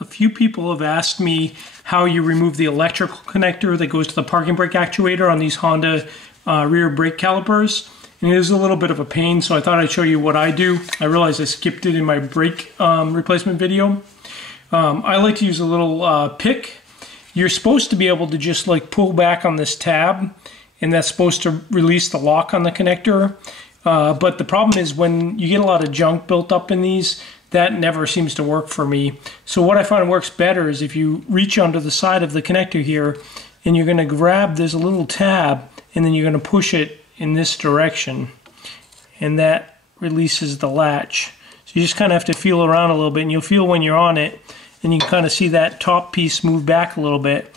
A few people have asked me how you remove the electrical connector that goes to the parking brake actuator on these Honda rear brake calipers. And it is a little bit of a pain, so I thought I'd show you what I do. I realized I skipped it in my brake replacement video. I like to use a little pick. You're supposed to be able to just like pull back on this tab, and that's supposed to release the lock on the connector. But the problem is when you get a lot of junk built up in these, that never seems to work for me. So what I find works better is if you reach onto the side of the connector here, and you're going to grab this little tab, and then you're going to push it in this direction, and that releases the latch. So you just kind of have to feel around a little bit, and you'll feel when you're on it, and you can kind of see that top piece move back a little bit,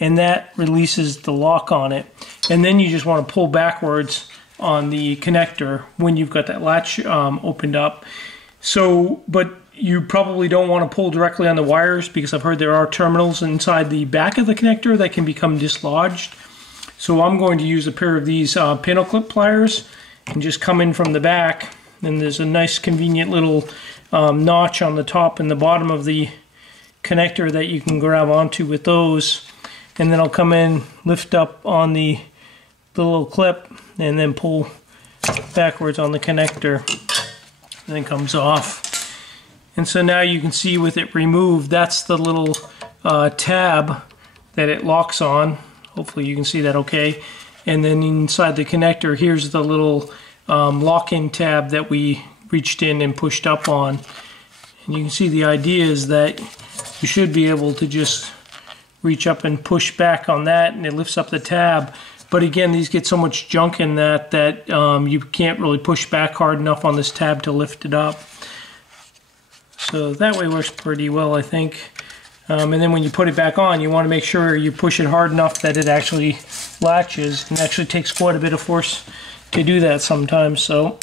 and that releases the lock on it. And then you just want to pull backwards on the connector when you've got that latch opened up. So, but you probably don't want to pull directly on the wires, because I've heard there are terminals inside the back of the connector that can become dislodged. So I'm going to use a pair of these panel clip pliers and just come in from the back, and there's a nice convenient little notch on the top and the bottom of the connector that you can grab onto with those. And then I'll come in, lift up on the little clip, and then pull backwards on the connector, and then it comes off. And so now you can see with it removed, that's the little tab that it locks on. Hopefully you can see that okay. And then inside the connector, here's the little lock-in tab that we reached in and pushed up on. And you can see the idea is that you should be able to just reach up and push back on that, and it lifts up the tab. But again, these get so much junk in that you can't really push back hard enough on this tab to lift it up. So that way works pretty well, I think. And then when you put it back on, you want to make sure you push it hard enough that it actually latches. And it actually takes quite a bit of force to do that sometimes. So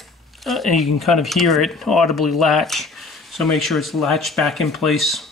and you can kind of hear it audibly latch. So make sure it's latched back in place.